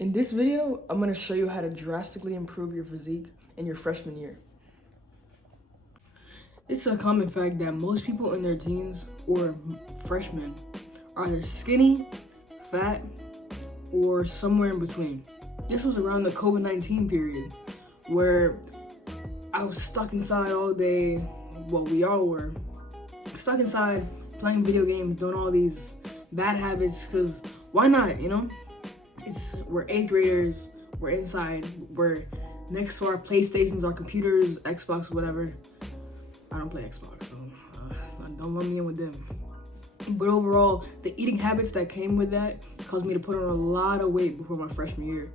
In this video, I'm going to show you how to drastically improve your physique in your freshman year. It's a common fact that most people in their teens or freshmen are either skinny, fat, or somewhere in between. This was around the COVID-19 period where I was stuck inside all day. Well, we all were stuck inside playing video games, doing all these bad habits, because why not, you know? We're 8th graders, we're inside, we're next to our PlayStations, our computers, Xbox, whatever. I don't play Xbox, so don't lump me in with them. But overall, the eating habits that came with that caused me to put on a lot of weight before my freshman year.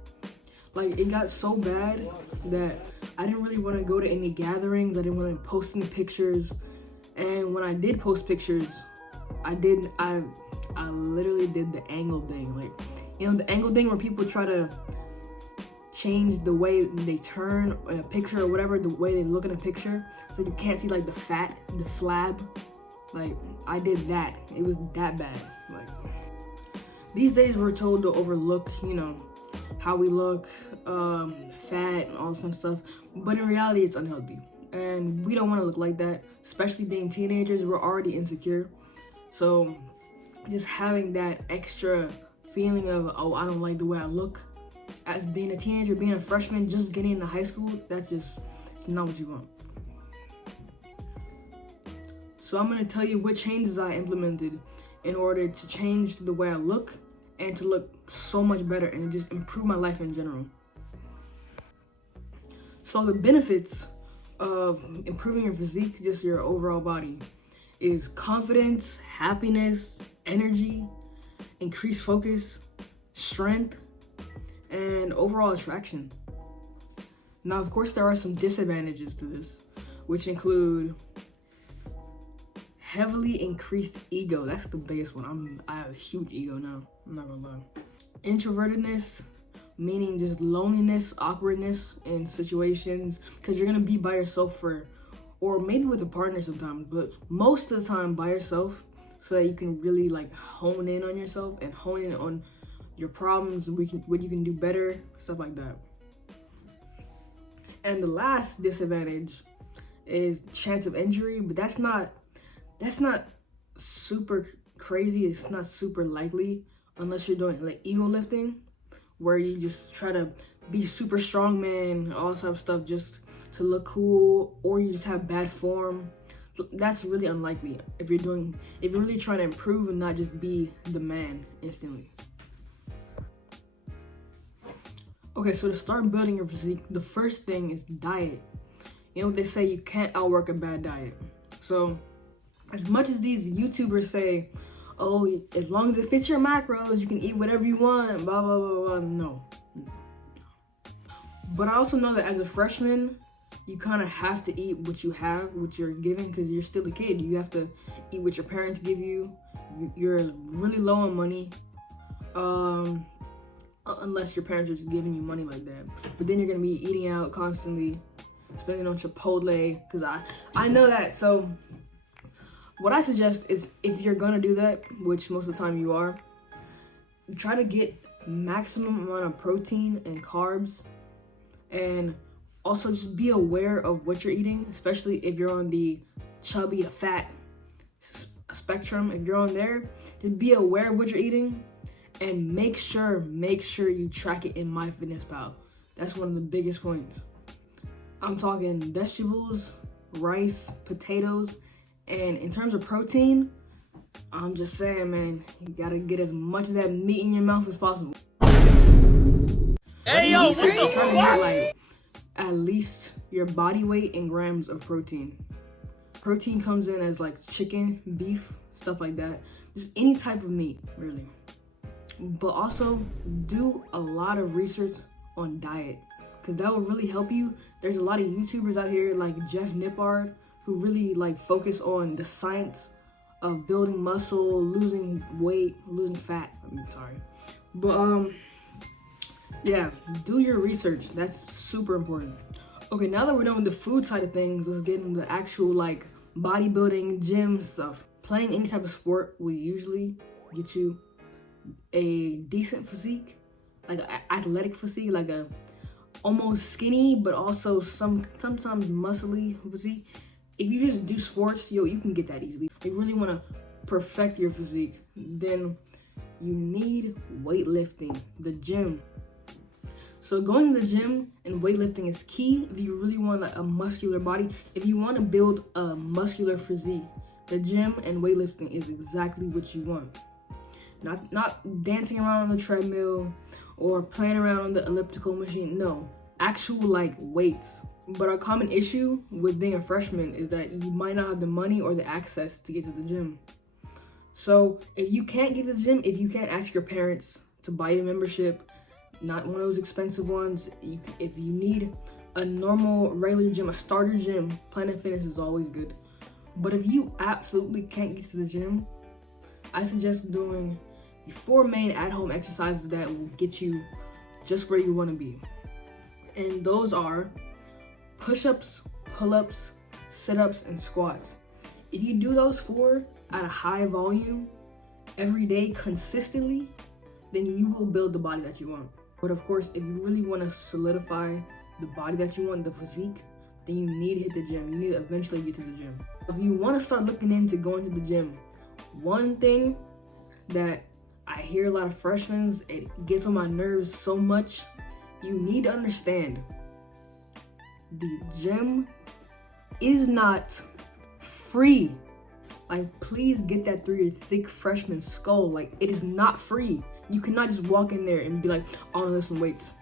Like, it got so bad that I didn't really want to go to any gatherings. I didn't want to post any pictures. And when I did post pictures, I literally did the angle thing. Like, you know, the angle thing where people try to change the way they turn a picture or whatever, the way they look in a picture, so you can't see like the fat, the flab. Like, I did that. It was that bad. Like, these days we're told to overlook, you know, how we look, fat and all this kind of stuff, but in reality it's unhealthy, and we don't want to look like that. Especially being teenagers, we're already insecure, so just having that extra feeling of, oh, I don't like the way I look, as being a teenager, being a freshman, just getting into high school, that's just not what you want. So I'm going to tell you what changes I implemented in order to change the way I look and to look so much better and just improve my life in general. So the benefits of improving your physique, just your overall body, is confidence, happiness, energy, increased focus, strength, and overall attraction. Now, of course, there are some disadvantages to this, which include heavily increased ego. That's the biggest one. I have a huge ego now, I'm not gonna lie. Introvertedness, meaning just loneliness, awkwardness in situations, because you're gonna be by yourself or maybe with a partner sometimes, but most of the time by yourself, so that you can really like hone in on yourself and hone in on your problems, what you can do better, stuff like that. And the last disadvantage is chance of injury, but that's not super crazy. It's not super likely unless you're doing like ego lifting, where you just try to be super strong man, all that type of stuff just to look cool, or you just have bad form. That's really unlikely if you're really trying to improve and not just be the man instantly. Okay, so to start building your physique, the first thing is diet. You know, they say you can't outwork a bad diet. So as much as these YouTubers say, oh, as long as it fits your macros, you can eat whatever you want, blah, blah, blah, blah, no. But I also know that as a freshman, you kind of have to eat what you have, what you're given, because you're still a kid. You have to eat what your parents give you. You're really low on money, unless your parents are just giving you money like that. But then you're gonna be eating out constantly, spending on Chipotle, because I know that. So what I suggest is, if you're gonna do that, which most of the time you are, try to get maximum amount of protein and carbs, and also just be aware of what you're eating, especially if you're on the chubby to fat spectrum. If you're on there, just be aware of what you're eating, and make sure you track it in MyFitnessPal. That's one of the biggest points. I'm talking vegetables, rice, potatoes, and in terms of protein, I'm just saying, man, you gotta get as much of that meat in your mouth as possible. Hey, yo, what the fuck? Like, at least your body weight in grams of protein. Protein comes in as like chicken, beef, stuff like that. Just any type of meat, really. But also do a lot of research on diet, because that will really help you. There's a lot of YouTubers out here like Jeff Nippard who really like focus on the science of building muscle, losing weight, losing fat. But yeah, do your research. That's super important. Okay, now that we're done with the food side of things, let's get into the actual like bodybuilding, gym stuff. Playing any type of sport will usually get you a decent physique, like an athletic physique, like a almost skinny but also sometimes muscly physique. If you just do sports, you can get that easily. If you really want to perfect your physique, then you need weightlifting, the gym. So going to the gym and weightlifting is key if you really want a muscular body. If you want to build a muscular physique, the gym and weightlifting is exactly what you want. Not dancing around on the treadmill or playing around on the elliptical machine. No, actual like weights. But a common issue with being a freshman is that you might not have the money or the access to get to the gym. So if you can't get to the gym, if you can't ask your parents to buy you a membership, not one of those expensive ones, if you need a normal regular gym, a starter gym, Planet Fitness is always good. But if you absolutely can't get to the gym, I suggest doing the 4 main at-home exercises that will get you just where you want to be. And those are push-ups, pull-ups, sit-ups, and squats. If you do those 4 at a high volume every day consistently, then you will build the body that you want. But of course, if you really want to solidify the body that you want, the physique, then you need to hit the gym. You need to eventually get to the gym. If you want to start looking into going to the gym, one thing that I hear a lot of freshmen, it gets on my nerves so much, you need to understand the gym is not free. Like, please get that through your thick freshman skull. Like, it is not free. You cannot just walk in there and be like, I want to lift some weights.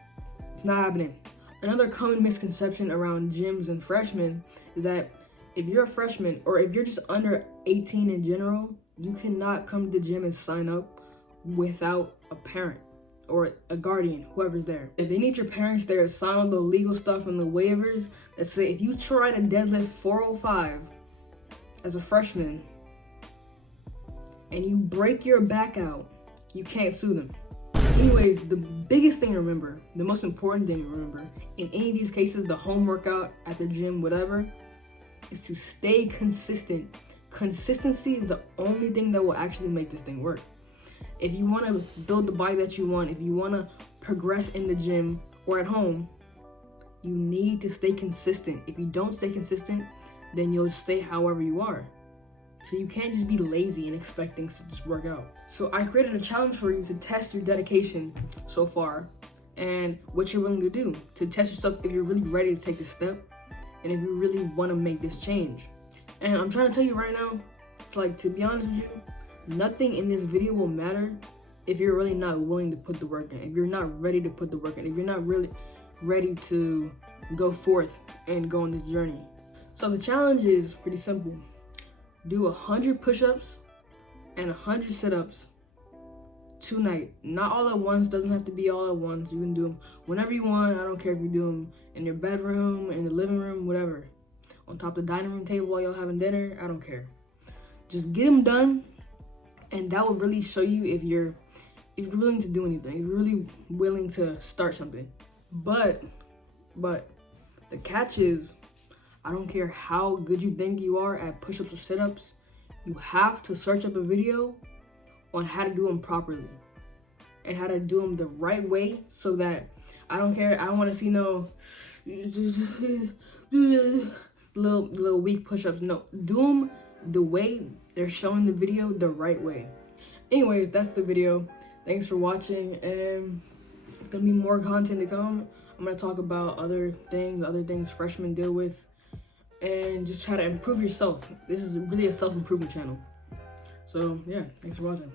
It's not happening. Another common misconception around gyms and freshmen is that if you're a freshman or if you're just under 18 in general, you cannot come to the gym and sign up without a parent or a guardian, whoever's there. If they need your parents there to sign all the legal stuff and the waivers that say if you try to deadlift 405 as a freshman and you break your back out, you can't sue them. Anyways, the biggest thing to remember, the most important thing to remember, in any of these cases, the home workout, at the gym, whatever, is to stay consistent. Consistency is the only thing that will actually make this thing work. If you want to build the body that you want, if you want to progress in the gym or at home, you need to stay consistent. If you don't stay consistent, then you'll stay however you are. So you can't just be lazy and expect things to just work out. So I created a challenge for you to test your dedication so far and what you're willing to do to test yourself if you're really ready to take this step and if you really want to make this change. And I'm trying to tell you right now, like, to be honest with you, nothing in this video will matter if you're really not willing to put the work in, if you're not ready to put the work in, if you're not really ready to go forth and go on this journey. So the challenge is pretty simple. Do 100 push-ups and 100 sit-ups tonight. Not all at once, doesn't have to be all at once. You can do them whenever you want. I don't care if you do them in your bedroom, in the living room, whatever. On top of the dining room table while y'all having dinner, I don't care. Just get them done, and that will really show you if you're willing to do anything, if you're really willing to start something. But the catch is, I don't care how good you think you are at push-ups or sit-ups, you have to search up a video on how to do them properly and how to do them the right way, so that I don't care, I don't want to see no little weak push-ups. No, do them the way they're showing the video, the right way. Anyways, that's the video. Thanks for watching, and there's gonna be more content to come. I'm gonna talk about other things freshmen deal with, and just try to improve yourself. This is really a self-improvement channel. So yeah, thanks for watching.